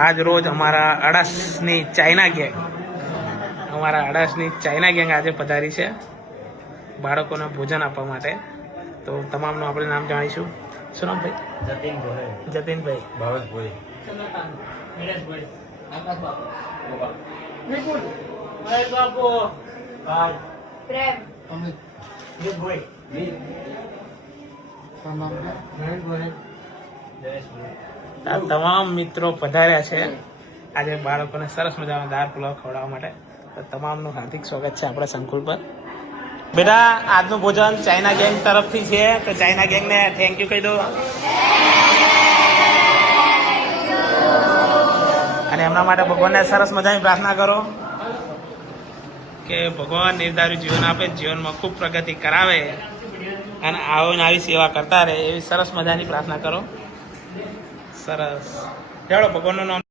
આજ રોજ અમારા અડાસની ચાઇના ગેંગ આજે પધારી છે બાળકોને ભોજન આપવા માટે. તો તમામનું આપણે નામ જાણીશું. શું નામ ભાઈ? જતીનભાઈ, ભાવેશભાઈ, આ તમામ મિત્રો પધાર્યા છે આજે બાળકોને સરસ મજાનો દાળ પુલાવ ખવડાવવા માટે. તો તમામનું હાર્દિક સ્વાગત છે આપણા સંકુલ પર. બેટા, આજનું ભોજન ચાઇના ગેંગ તરફથી છે, તો ચાઇના ગેંગને થેન્ક યુ કહી દો. અને એમના માટે ભગવાનને સરસ મજાની પ્રાર્થના કરો કે ભગવાન નિર્ધારિત જીવન આપે, જીવનમાં ખૂબ પ્રગતિ કરાવે અને આવી સેવા કરતા રહે એવી સરસ મજાની પ્રાર્થના કરો. સરસ. ચાલો, ભગવાનનું નામ